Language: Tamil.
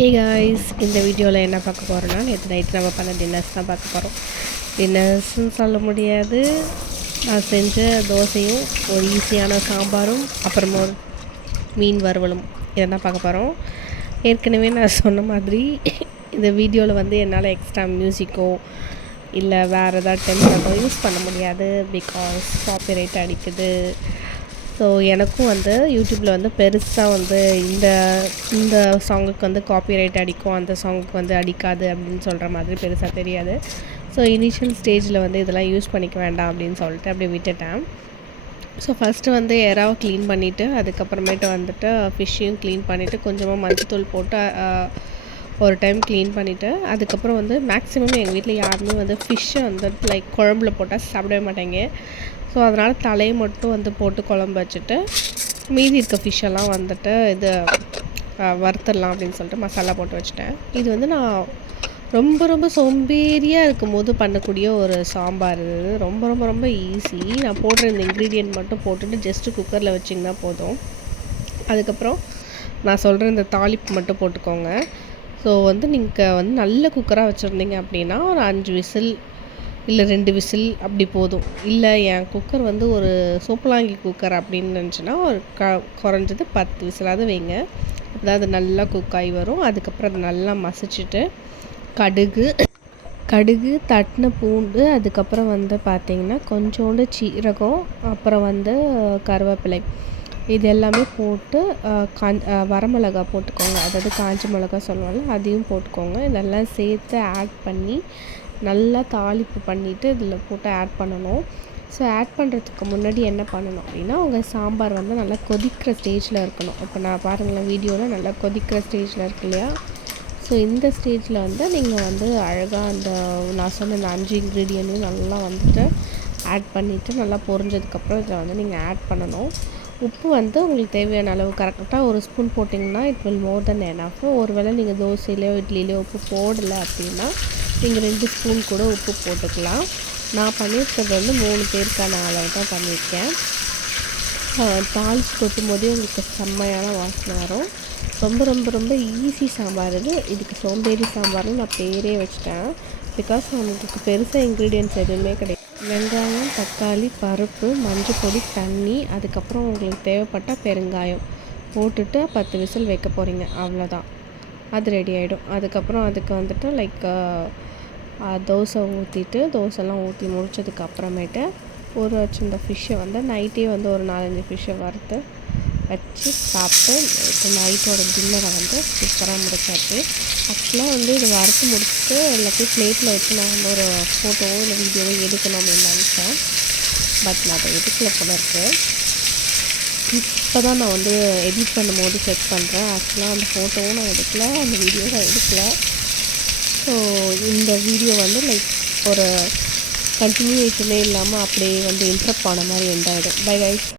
ஹே காய்ஸ், இந்த வீடியோவில் என்ன பார்க்க போகிறோன்னா, நேற்று நைட்டு நம்ம பண்ண டின்னர்ஸ் தான் பார்க்க போகிறோம். டின்னர்ஸ்ன்னு சொல்ல முடியாது, நான் செஞ்ச தோசையும் ஒரு ஈஸியான சாம்பாரும் அப்புறமா ஒரு மீன் வறுவலும் இதை தான் பார்க்க போகிறோம். ஏற்கனவே நான் சொன்ன மாதிரி இந்த வீடியோவில் என்னால் எக்ஸ்ட்ரா மியூசிக்கோ இல்லை வேறு ஏதாவது டெம்ப்ளேட்டோ யூஸ் பண்ண முடியாது. பிகாஸ் காப்பிரைட் அடிக்குது. ஸோ எனக்கும் யூடியூப்பில் பெருசாக இந்த இந்த சாங்குக்கு காப்பிரைட் அடிக்கும், அந்த சாங்குக்கு அடிக்காது அப்படின்னு சொல்கிற மாதிரி பெருசாக தெரியாது. ஸோ இனிஷியல் ஸ்டேஜில் இதெல்லாம் யூஸ் பண்ணிக்க வேண்டாம் அப்படின்னு சொல்லிட்டு அப்படியே விட்டுட்டேன். ஸோ ஃபஸ்ட்டு எறாவை க்ளீன் பண்ணிவிட்டு அதுக்கப்புறமேட்டு ஃபிஷ்ஷையும் க்ளீன் பண்ணிவிட்டு கொஞ்சமாக மஞ்சத்தூள் போட்டு ஒரு டைம் க்ளீன் பண்ணிவிட்டு அதுக்கப்புறம் மேக்ஸிமம் எங்கள் வீட்டில் யாருமே ஃபிஷ்ஷை லைக் குழம்புல போட்டால் சாப்பிடவே மாட்டாங்க. ஸோ அதனால் தலையை மட்டும் போட்டு குழம்பு வச்சுட்டு மீதி இருக்க ஃபிஷ்ஷெல்லாம் இது வறுத்துடலாம் அப்படின்னு சொல்லிட்டு மசாலா போட்டு வச்சுட்டேன். இது நான் ரொம்ப ரொம்ப சோம்பேறியாக இருக்கும் போது பண்ணக்கூடிய ஒரு சாம்பார். இது ரொம்ப ரொம்ப ரொம்ப ஈஸி. நான் போடுற இந்த இன்க்ரீடியன்ட் மட்டும் போட்டுட்டு ஜஸ்ட்டு குக்கரில் வச்சிங்கன்னா போதும். அதுக்கப்புறம் நான் சொல்கிற இந்த தாளிப்பு மட்டும் போட்டுக்கோங்க. ஸோ நீங்கள் நல்ல குக்கராக வச்சுருந்தீங்க அப்படின்னா ஒரு 5 விசில் இல்லை 2 விசில் அப்படி போதும். இல்லை என் குக்கர் ஒரு சோப்பலாங்கி குக்கர் அப்படின்னு நினச்சின்னா ஒரு குறைஞ்சது 10 விசிலாவது வைங்க. அதாவது நல்லா குக்காகி வரும். அதுக்கப்புறம் அதை நல்லா மசிச்சுட்டு கடுகு தட்டின பூண்டு, அதுக்கப்புறம் பார்த்திங்கன்னா கொஞ்சோண்டு சீரகம், அப்புறம் கருவேப்பிலை, இது எல்லாமே போட்டு வரமிளகா போட்டுக்கோங்க. அதாவது காஞ்ச மிளகா சொல்லுவாங்க, அதையும் போட்டுக்கோங்க. இதெல்லாம் சேர்த்து ஆட் பண்ணி நல்லா தாளிப்பு பண்ணிவிட்டு இதில் போட்டு ஆட் பண்ணணும். ஸோ ஆட் பண்ணுறதுக்கு முன்னாடி என்ன பண்ணணும் அப்படின்னா, உங்கள் சாம்பார் நல்லா கொதிக்கிற ஸ்டேஜில் இருக்கணும். இப்போ நான் பாருங்களேன், வீடியோவில் நல்லா கொதிக்கிற ஸ்டேஜில் இருக்கு இல்லையா? ஸோ இந்த ஸ்டேஜில் நீங்கள் அழகாக அந்த நான் சொன்ன இந்த 5 இன்க்ரீடியண்ட்டையும் நல்லா ஆட் பண்ணிவிட்டு நல்லா பொரிஞ்சதுக்கப்புறம் இதில் நீங்கள் ஆட் பண்ணணும். உப்பு உங்களுக்கு தேவையான அளவு கரெக்டாக ஒரு ஸ்பூன் போட்டிங்கன்னா it will more then enough. ஒருவேளை நீங்கள் தோசையிலையோ இட்லிலையோ உப்பு போடலை அப்படின்னா நீங்கள் 2 ஸ்பூன் கூட உப்பு போட்டுக்கலாம். நான் பண்ணியிருக்கிறது 3 பேருக்கான அளவு தான் பண்ணியிருக்கேன். தாளித்து கொட்டும் போதே உங்களுக்கு செம்மையான வாசனை வரும். ரொம்ப ரொம்ப ரொம்ப ஈஸி சாம்பார் இது. இதுக்கு சோம்பேறி சாம்பார்னு நான் பேரே வச்சிட்டேன். பிகாஸ் உங்களுக்கு பெருசாக இன்க்ரீடியன்ட்ஸ் எதுவுமே கிடையாது. வெங்காயம், தக்காளி, பருப்பு, மஞ்சள் பொடி, தண்ணி, அதுக்கப்புறம் உங்களுக்கு தேவைப்பட்டால் பெருங்காயம் போட்டுட்டு 10 விசில் வைக்க போகிறீங்க. அவ்வளோதான், அது ரெடி ஆகிடும். அதுக்கப்புறம் அதுக்கு லைக் தோசை ஊற்றிட்டு தோசைலாம் ஊற்றி முடிச்சதுக்கு அப்புறமேட்டு ஊற வச்சு இந்த ஃபிஷ்ஷை நைட்டே ஒரு 4-5 ஃபிஷ்ஷை வறுத்து வச்சு சாப்பிட்டு நைட்டோட டின்னரை சூப்பராக முடிச்சாச்சு. ஆக்சுவலாக இது வறுத்து முடிச்சுட்டு எல்லாத்தையும் பிளேட்டில் வச்சு நான் ஒரு ஃபோட்டோவோ இல்லை வீடியோவோ எடுக்கணும் அப்படின்னு நினச்சேன். பட் நான் அதை எடுக்கல போல இருக்குது. இப்போ தான் நான் எடிட் பண்ணும்போது செக் பண்ணுறேன். ஆக்சுவலாக அந்த ஃபோட்டோவும் நான் எடுக்கல, அந்த வீடியோவும் நான் எடுக்கல. ஸோ இந்த வீடியோ லைக் ஒரு கண்டினியூஷனே இல்லாமல் அப்படியே இன்ட்ரப்ட் ஆன மாதிரி எண்ட் ஆகிடும். Bye guys.